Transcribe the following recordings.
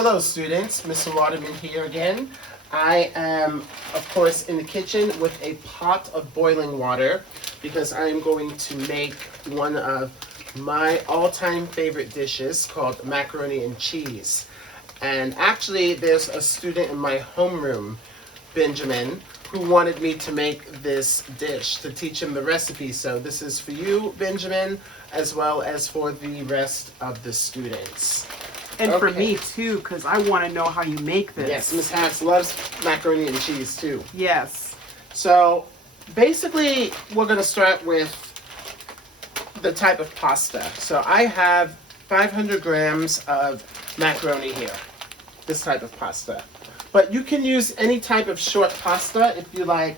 Hello students, Mr. Waterman here again. I am of course in the kitchen with a pot of boiling water because I am going to make one of my all-time favorite dishes called macaroni and cheese. And actually there's a student in my homeroom, Benjamin, who wanted me to make this dish to teach him the recipe. So this is for you, Benjamin, as well as for the rest of the students. And for me too, because I want to know how you make this. Yes, Miss Hass loves macaroni and cheese too. Yes. So basically we're going to start with the type of pasta. So I have 500 grams of macaroni here, this type of pasta. But you can use any type of short pasta if you like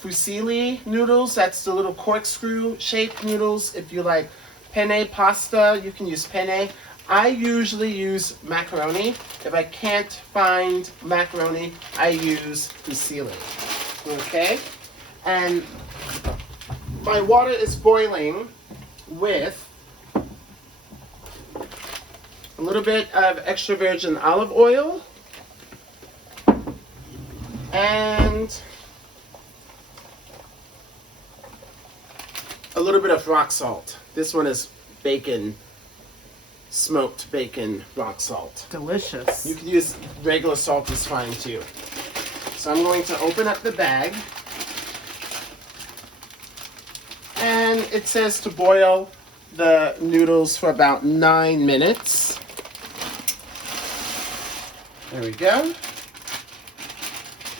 fusilli noodles, that's the little corkscrew shaped noodles. If you like penne pasta, you can use penne. I usually use macaroni. If I can't find macaroni, I use fusilli. Okay? And my water is boiling with a little bit of extra virgin olive oil and a little bit of rock salt. This one is bacon, smoked bacon rock salt. Delicious. You can use regular salt, is fine too. So I'm going to open up the bag. And it says to boil the noodles for about 9 minutes. There we go.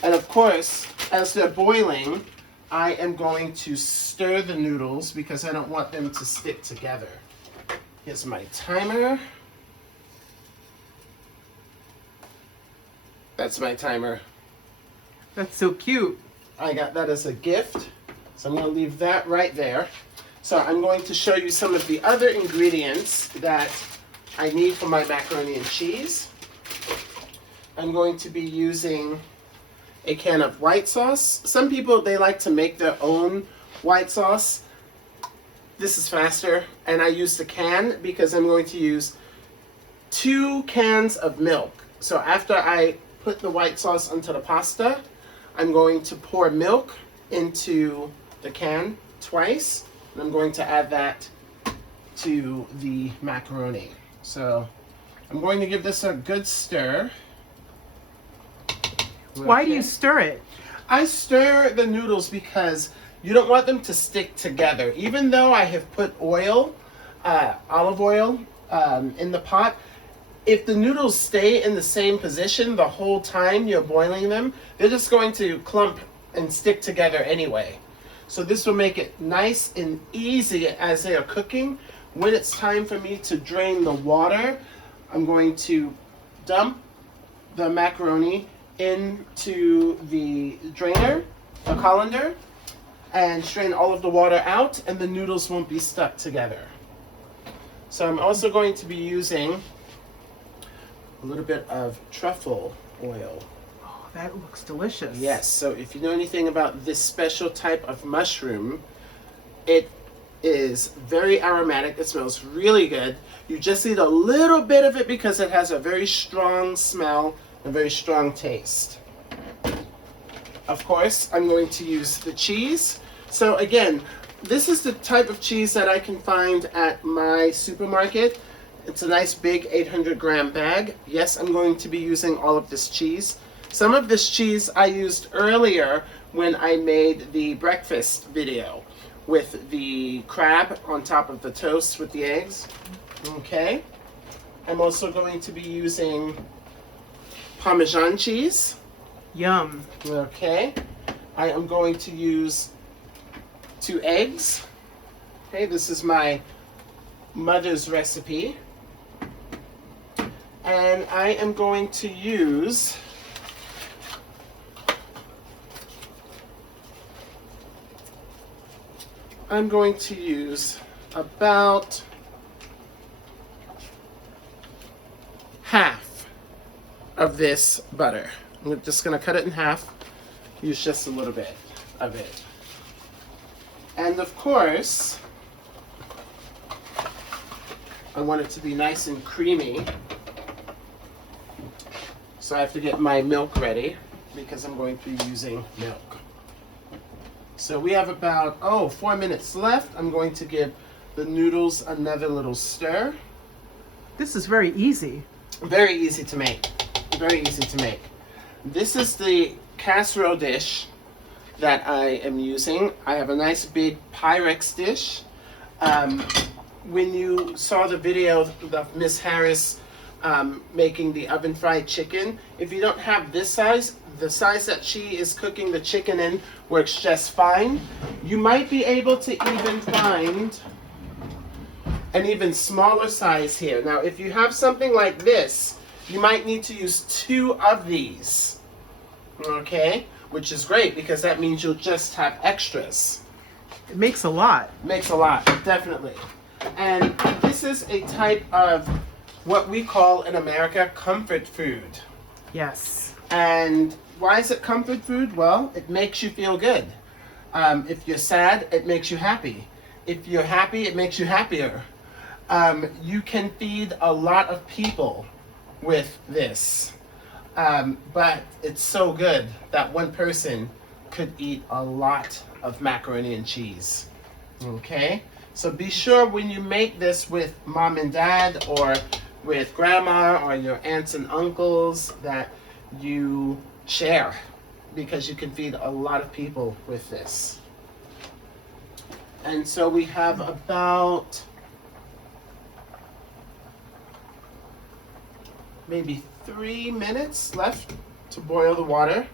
And of course, as they're boiling, I am going to stir the noodles because I don't want them to stick together. Here's my timer. That's my timer. That's so cute. I got that as a gift. So I'm going to leave that right there. So I'm going to show you some of the other ingredients that I need for my macaroni and cheese. I'm going to be using a can of white sauce. Some people, they like to make their own white sauce. This is faster, and I use the can because I'm going to use 2 cans of milk. So after I put the white sauce onto the pasta, I'm going to pour milk into the can twice, and I'm going to add that to the macaroni. So I'm going to give this a good stir. Why do you stir it? I stir the noodles because you don't want them to stick together. Even though I have put oil, olive oil, in the pot, if the noodles stay in the same position the whole time you're boiling them, they're just going to clump and stick together anyway. So this will make it nice and easy as they are cooking. When it's time for me to drain the water, I'm going to dump the macaroni into the drainer, the colander, and strain all of the water out, and the noodles won't be stuck together. So I'm also going to be using a little bit of truffle oil. Oh, that looks delicious. Yes, so if you know anything about this special type of mushroom, it is very aromatic. It smells really good. You just need a little bit of it because it has a very strong smell, a very strong taste. Of course, I'm going to use the cheese. So again, this is the type of cheese that I can find at my supermarket. It's a nice big 800 gram bag. Yes, I'm going to be using all of this cheese. Some of this cheese I used earlier when I made the breakfast video with the crab on top of the toast with the eggs. Okay. I'm also going to be using Parmesan cheese. Yum. Okay. I am going to use 2 eggs. Okay, this is my mother's recipe. And I am going to use about half of this butter. I'm just going to cut it in half, use just a little bit of it. And of course, I want it to be nice and creamy. So I have to get my milk ready because I'm going to be using milk. So we have about, 4 minutes left. I'm going to give the noodles another little stir. This is very easy. Very easy to make. Very easy to make. This is the casserole dish that I am using. I have a nice big Pyrex dish. When you saw the video of Miss Harris making the oven fried chicken, if you don't have this size, the size that she is cooking the chicken in works just fine. You might be able to even find an even smaller size here. Now, if you have something like this, you might need to use 2 of these, okay? Which is great because that means you'll just have extras. It makes a lot. Makes a lot, definitely. And this is a type of what we call in America comfort food. Yes. And why is it comfort food? Well, it makes you feel good. If you're sad, it makes you happy. If you're happy, it makes you happier. You can feed a lot of people with this. But it's so good that one person could eat a lot of macaroni and cheese. Okay? So be sure when you make this with mom and dad or with grandma or your aunts and uncles that you share, because you can feed a lot of people with this. And so we have about maybe 3 minutes left to boil the water.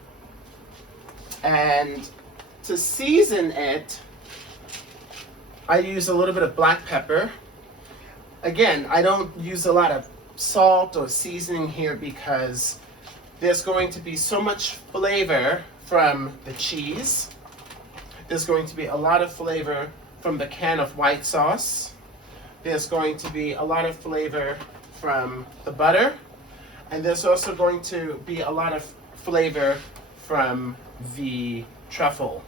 And to season it, I use a little bit of black pepper. Again, I don't use a lot of salt or seasoning here because there's going to be so much flavor from the cheese. There's going to be a lot of flavor from the can of white sauce. There's going to be a lot of flavor from the butter. And there's also going to be a lot of flavor from the truffle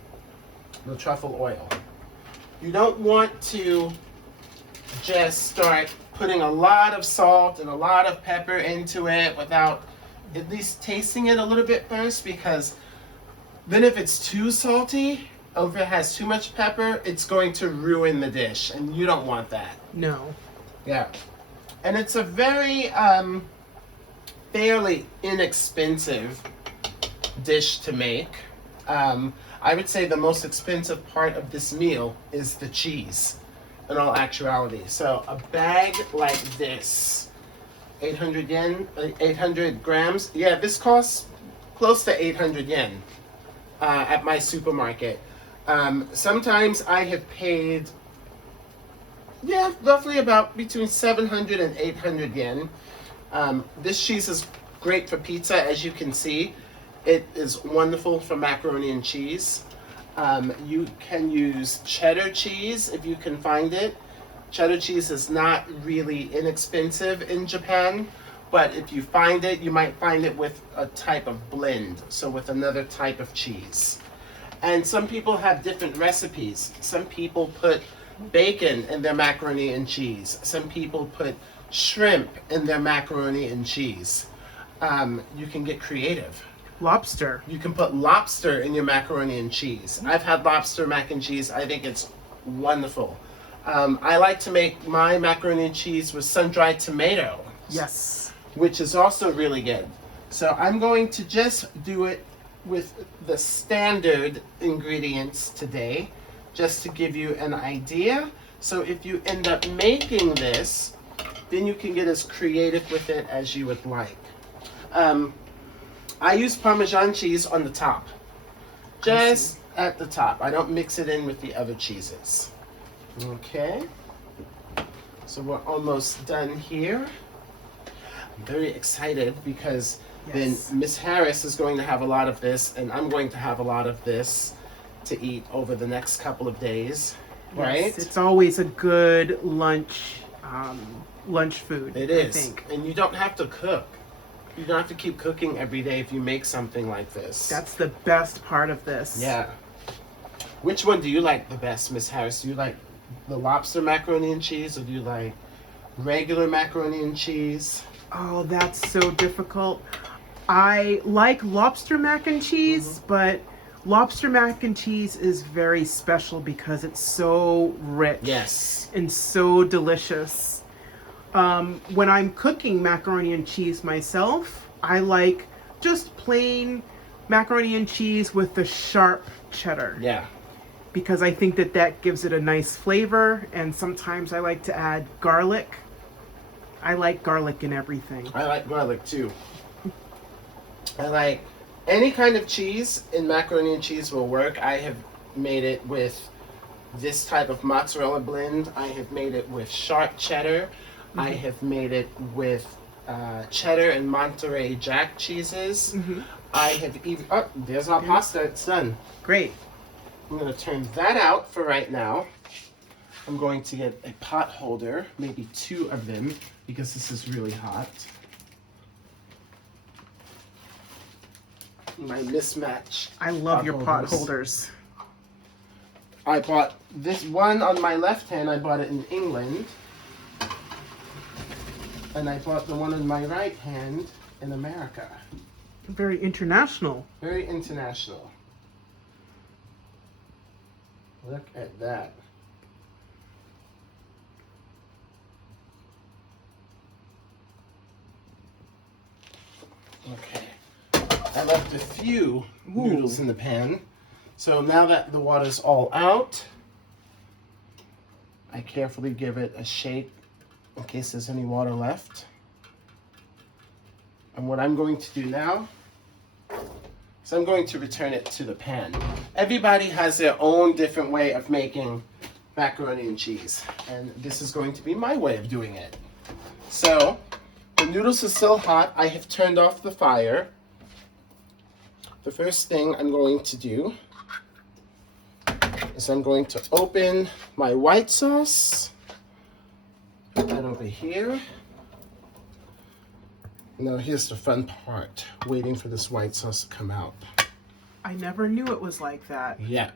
oil. You don't want to just start putting a lot of salt and a lot of pepper into it without at least tasting it a little bit first, because then if it's too salty or if it has too much pepper, it's going to ruin the dish, and you don't want that. No. Yeah. And it's a very fairly inexpensive dish to make. I would say the most expensive part of this meal is the cheese, in all actuality. So a bag like this, 800 yen, 800 grams. Yeah, this costs close to 800 yen at my supermarket. Sometimes I have paid, roughly about between 700 and 800 yen. This cheese is great for pizza, as you can see. It is wonderful for macaroni and cheese. You can use cheddar cheese if you can find it. Cheddar cheese is not really inexpensive in Japan, but if you find it, you might find it with a type of blend, so with another type of cheese. And some people have different recipes. Some people put bacon in their macaroni and cheese. Some people put shrimp in their macaroni and cheese. You can get creative. Lobster. You can put lobster in your macaroni and cheese. I've had lobster mac and cheese. I think it's wonderful. I like to make my macaroni and cheese with sun-dried tomato. Yes. Which is also really good. So I'm going to just do it with the standard ingredients today, just to give you an idea. So if you end up making this, then you can get as creative with it as you would like. I use Parmesan cheese on the top, just at the top. I don't mix it in with the other cheeses. Okay, so we're almost done here. I'm very excited because then Miss Harris is going to have a lot of this, and I'm going to have a lot of this to eat over the next couple of days, right? Yes, it's always a good lunch food. It is, I think. And you don't have to cook. You don't have to keep cooking every day if you make something like this. That's the best part of this. Yeah. Which one do you like the best, Miss Harris? Do you like the lobster macaroni and cheese, or do you like regular macaroni and cheese? Oh, that's so difficult. I like lobster mac and cheese, but lobster mac and cheese is very special because it's so rich. Yes. And so delicious. When I'm cooking macaroni and cheese myself, I like just plain macaroni and cheese with the sharp cheddar. Yeah. Because I think that that gives it a nice flavor, and sometimes I like to add garlic. I like garlic in everything. I like garlic too. I like any kind of cheese in macaroni and cheese will work. I have made it with this type of mozzarella blend. I have made it with sharp cheddar. I have made it with cheddar and Monterey Jack cheeses. I have even, oh, there's our pasta, it's done. Great. I'm going to turn that out for right now. I'm going to get a pot holder, maybe 2 of them, because this is really hot. My mismatch. I love your pot holders. I bought this one on my left hand, I bought it in England. And I bought the one on my right hand in America. Very international. Very international. Look at that. Okay. I left a few noodles in the pan. So now that the water's all out, I carefully give it a shake in case there's any water left. And what I'm going to do now is I'm going to return it to the pan. Everybody has their own different way of making macaroni and cheese, and this is going to be my way of doing it. So the noodles are still hot. I have turned off the fire. The first thing I'm going to do is I'm going to open my white sauce. Put that over here. Now here's the fun part, waiting for this white sauce to come out. I never knew it was like that. Yeah.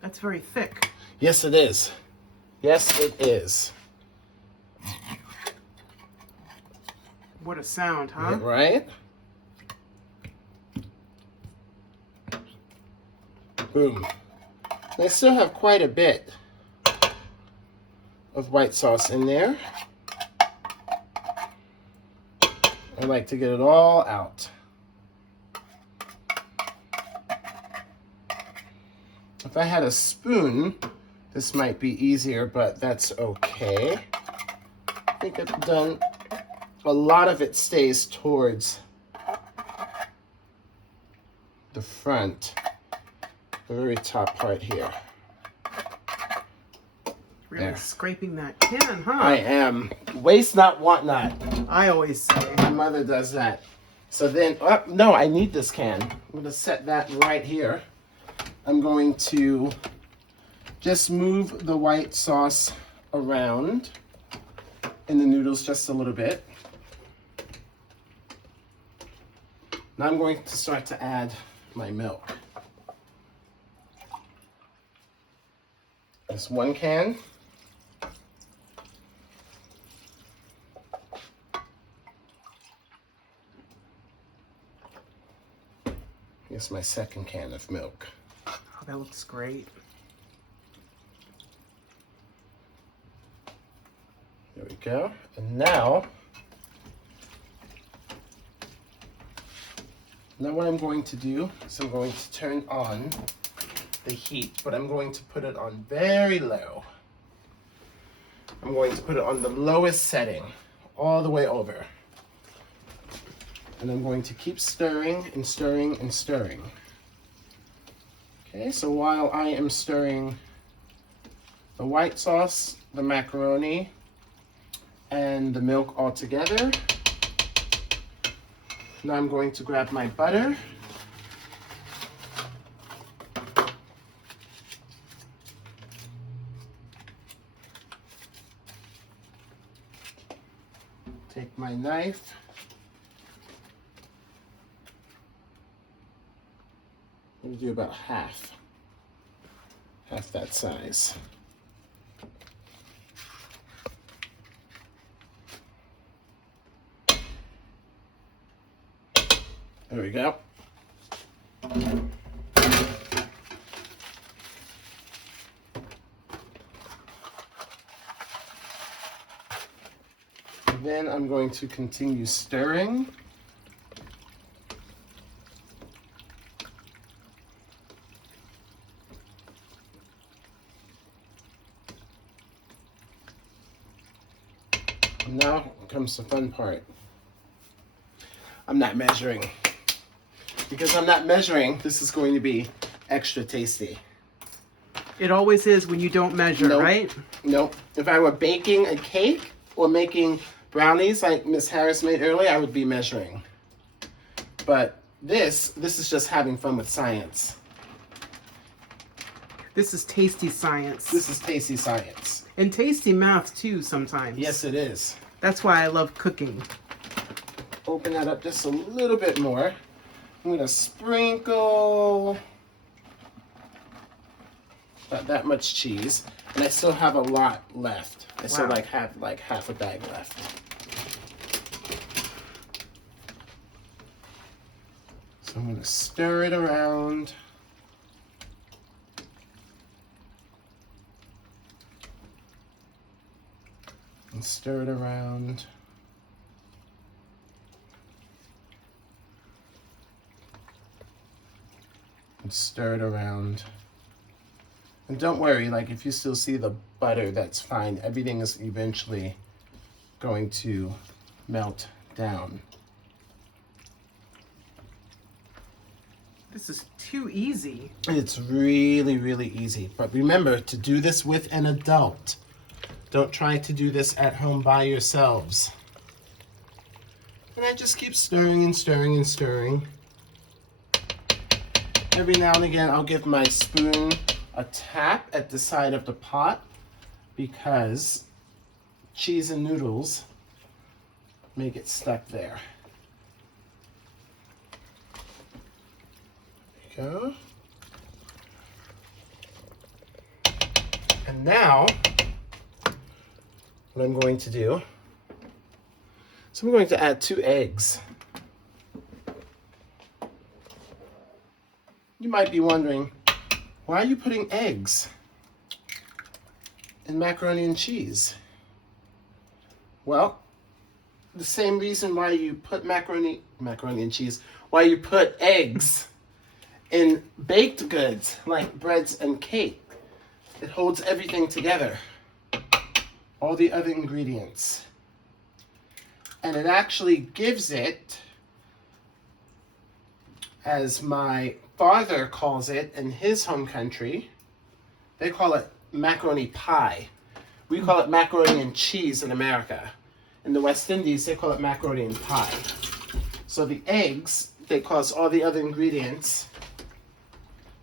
That's very thick. Yes, it is. Yes, it is. What a sound, huh? Right? Boom. I still have quite a bit of white sauce in there. I like to get it all out. If I had a spoon, this might be easier, but that's okay. I think I've done, a lot of it stays towards the front, the very top part here. Really there. Scraping that can, huh? I am. Waste not, want not. I always say. My mother does that. So then, oh, no, I need this can. I'm going to set that right here. I'm going to just move the white sauce around in the noodles just a little bit. Now I'm going to start to add my milk. This 1 can. Here's my 2nd can of milk. Oh, that looks great. There we go. And now what I'm going to do is I'm going to turn on the heat, but I'm going to put it on very low. I'm going to put it on the lowest setting, all the way over. And I'm going to keep stirring and stirring and stirring. Okay, so while I am stirring the white sauce, the macaroni, and the milk all together, now I'm going to grab my butter. Take my knife. I'm gonna do about half that size. There we go. Then I'm going to continue stirring. And now comes the fun part. I'm not measuring. Because I'm not measuring, this is going to be extra tasty. It always is when you don't measure, Nope. right? Nope. If I were baking a cake or making brownies like Miss Harris made earlier, I would be measuring. But this is just having fun with science. This is tasty science. This is tasty science. And tasty math too sometimes. Yes, it is. That's why I love cooking. Open that up just a little bit more. I'm gonna sprinkle about that much cheese, and I still have a lot left. I still Wow. have half a bag left. So I'm gonna stir it around. And stir it around. And stir it around. And don't worry, like if you still see the butter, that's fine. Everything is eventually going to melt down. This is too easy. It's really, really easy. But remember to do this with an adult. Don't try to do this at home by yourselves. And I just keep stirring and stirring and stirring. Every now and again, I'll give my spoon a tap at the side of the pot because cheese and noodles may get stuck there. There you go. And now, what I'm going to do, so I'm going to add 2 eggs. You might be wondering, why are you putting eggs in macaroni and cheese? Well, the same reason why you put macaroni and cheese, why you put eggs in baked goods like breads and cake. It holds everything together, all the other ingredients. And it actually gives it, as my father calls it in his home country, they call it macaroni pie. We call it macaroni and cheese in America. In the West Indies, they call it macaroni and pie. So the eggs, they cause all the other ingredients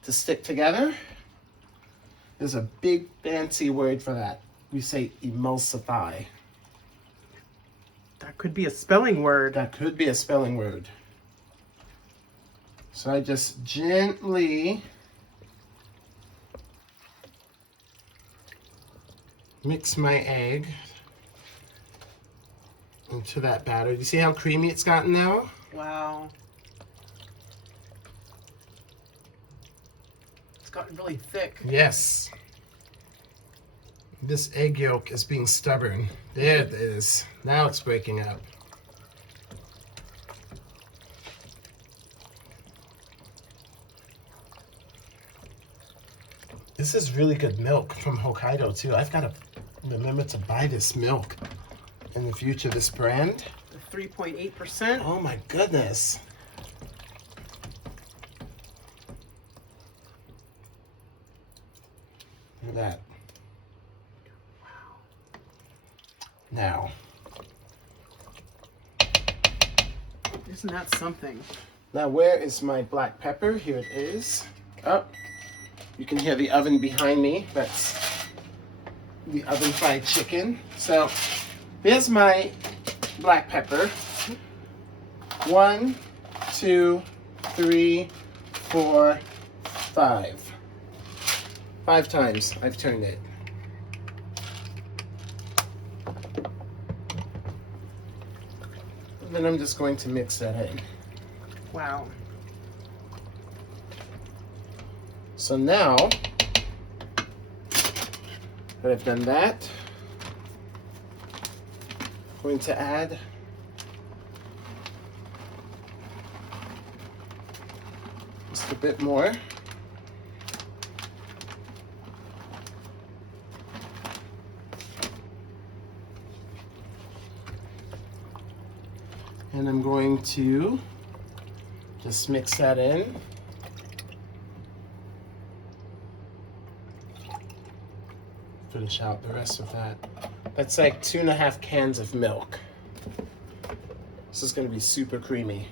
to stick together. There's a big fancy word for that. We say emulsify. That could be a spelling word. That could be a spelling word. So I just gently mix my egg into that batter. Do you see how creamy it's gotten now? Wow. It's gotten really thick. Yes. This egg yolk is being stubborn. There it is. Now it's breaking up. This is really good milk from Hokkaido too. I've got to remember to buy this milk in the future, this brand. The 3.8%. Oh my goodness. Look at that. Now, Isn't that something? now where is my black pepper? Here it is. Oh, you can hear the oven behind me. That's the oven fried chicken. So here's my black pepper. 1, 2, 3, 4, 5. 5 times I've turned it. And then I'm just going to mix that in. Wow. So now that I've done that, I'm going to add just a bit more. And I'm going to just mix that in. Finish out the rest of that. That's like 2.5 cans of milk. This is going to be super creamy.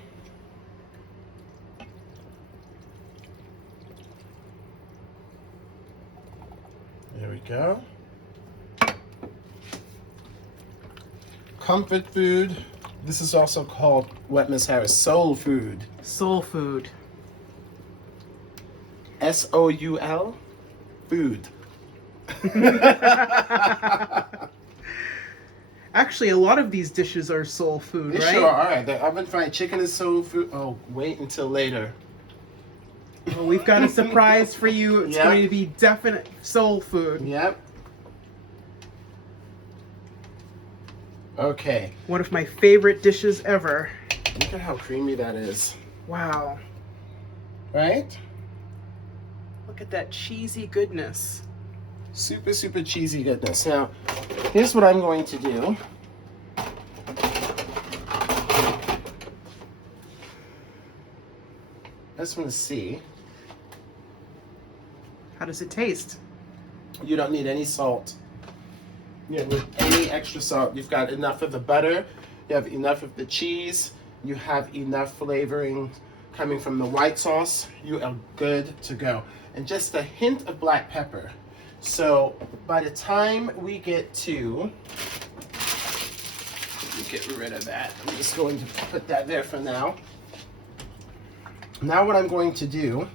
There we go. Comfort food. This is also called what, Miss Harris? Soul food. Soul food. S-O-U-L? Food. Actually, a lot of these dishes are soul food, They right? sure are. The oven fried chicken is soul food. Oh, wait until later. Well, we've got a surprise for you. It's Yep. going to be definite soul food. Yep. Okay. One of my favorite dishes ever. Look at how creamy that is. Wow. Right? Look at that cheesy goodness. Super, super cheesy goodness. Now, here's what I'm going to do. I just want to see. How does it taste? You don't need any salt. You don't need any extra salt. You've got enough of the butter. You have enough of the cheese. You have enough flavoring coming from the white sauce. You are good to go. And just a hint of black pepper. So by the time we get to, let me get rid of that. I'm just going to put that there for now. Now what I'm going to do,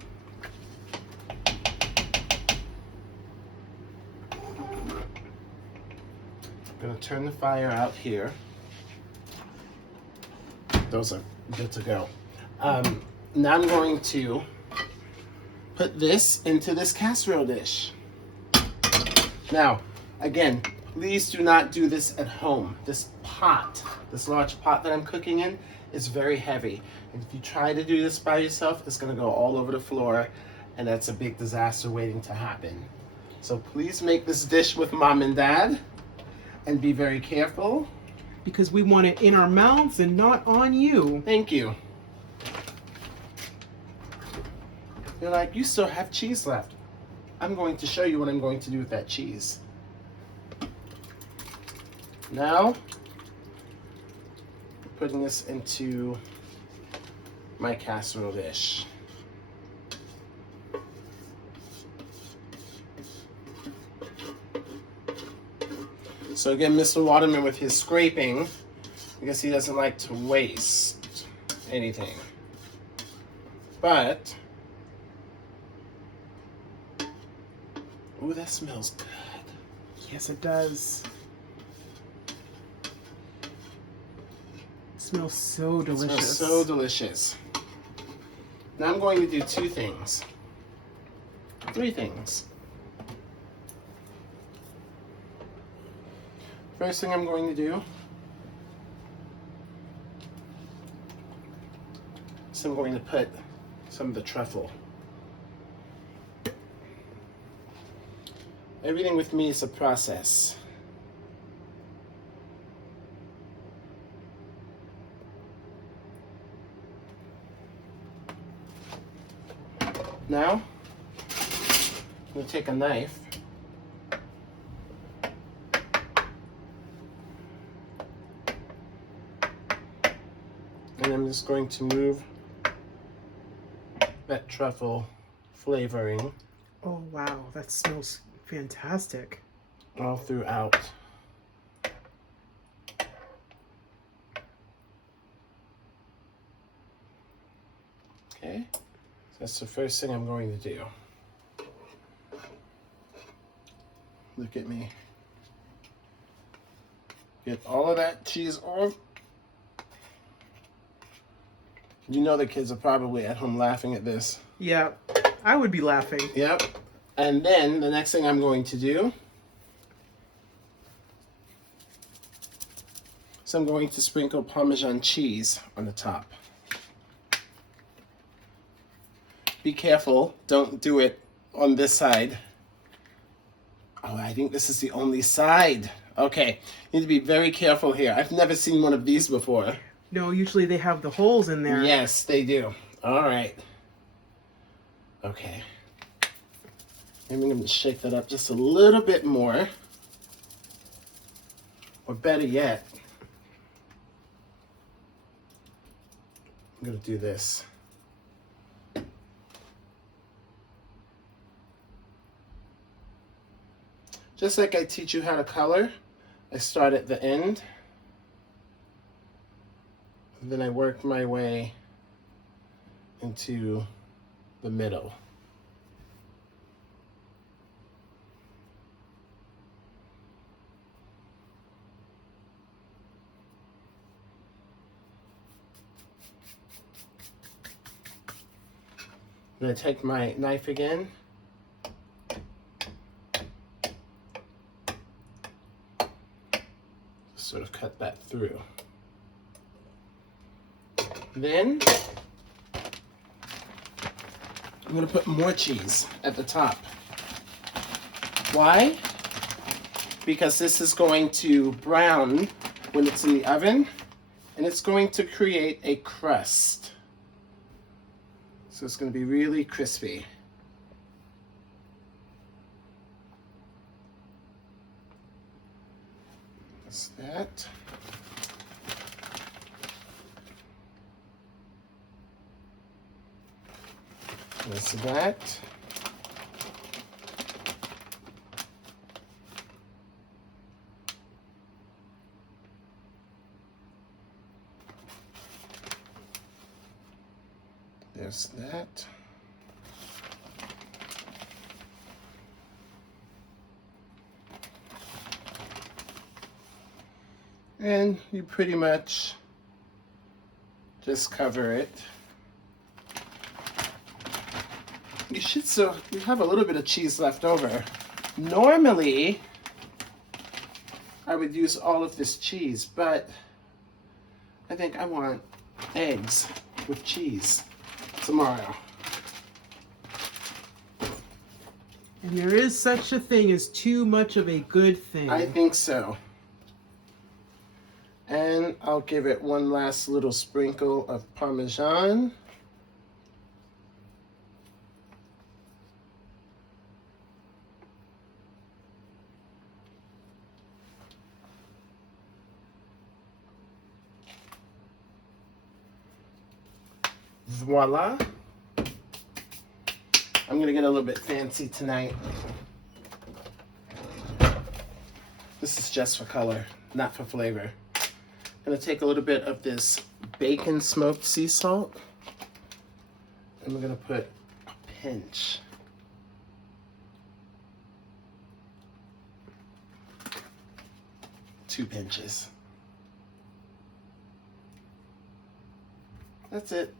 I'm going to turn the fire out here. Those are good to go. Now I'm going to put this into this casserole dish. Now, again, please do not do this at home. This pot, this large pot that I'm cooking in, is very heavy. And if you try to do this by yourself, it's gonna go all over the floor, and that's a big disaster waiting to happen. So please make this dish with Mom and Dad, and be very careful. Because we want it in our mouths and not on you. Thank you. You're like, you still have cheese left. I'm going to show you what I'm going to do with that cheese. Now, putting this into my casserole dish. So again, Mr. Waterman with his scraping, I guess he doesn't like to waste anything. But, ooh, that smells good. Yes, it does. It smells so delicious. It smells so delicious. Now I'm going to do 2 things. 3 things. First thing I'm going to do is I'm going to put some of the truffle. Everything with me is a process. Now, I'm going to take a knife and I'm just going to move that truffle flavoring Oh, wow. That smells fantastic. all throughout. Okay, so that's the first thing I'm going to do. Look at me. Get all of that cheese off. You know the kids are probably at home laughing at this. Yeah, I would be laughing. Yep. And then the next thing I'm going to do is I'm going to sprinkle Parmesan cheese on the top. Be careful, don't do it on this side. Oh, I think this is the only side. Okay, you need to be very careful here. I've never seen one of these before. No, usually they have the holes in there. Yes, they do. All right. Okay. Maybe I'm going to shake that up just a little bit more. Or better yet, I'm going to do this. Just like I teach you how to color, I start at the end. And then I work my way into the middle. I'm going to take my knife again. Sort of cut that through. Then I'm going to put more cheese at the top. Why? Because this is going to brown when it's in the oven, and it's going to create a crust. So it's going to be really crispy. That's that. That's that. There's that. And you pretty much just cover it. You have a little bit of cheese left over. Normally, I would use all of this cheese, but I think I want eggs with cheese tomorrow. And there is such a thing as too much of a good thing. I think so. And I'll give it one last little sprinkle of Parmesan. Voila. I'm gonna get a little bit fancy tonight. This is just for color, not for flavor. I'm gonna take a little bit of this bacon smoked sea salt, and we're gonna put a pinch. Two pinches. That's it.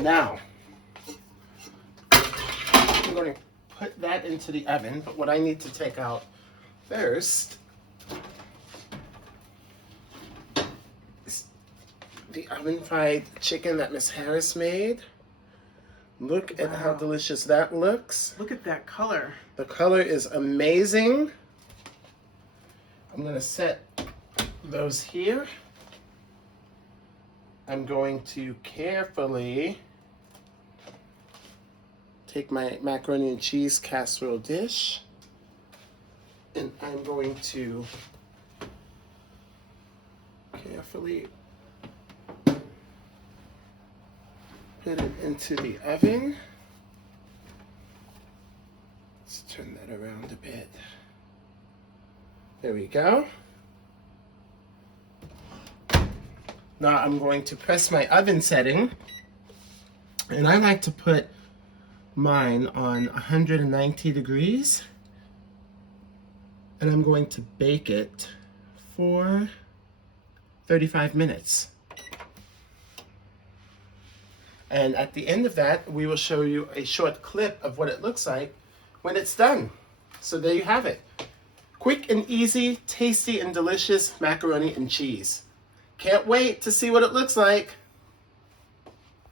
Now, I'm going to put that into the oven, but what I need to take out first is the oven-fried chicken that Miss Harris made. Look at how delicious that looks. Look at that color. The color is amazing. I'm going to set those here. I'm going to carefully take my macaroni and cheese casserole dish, and I'm going to carefully put it into the oven. Let's turn that around a bit. There we go. Now I'm going to press my oven setting, and I like to put mine on 190 degrees, and I'm going to bake it for 35 minutes. And at the end of that, we will show you a short clip of what it looks like when it's done. So there you have it. Quick and easy, tasty and delicious macaroni and cheese. Can't wait to see what it looks like.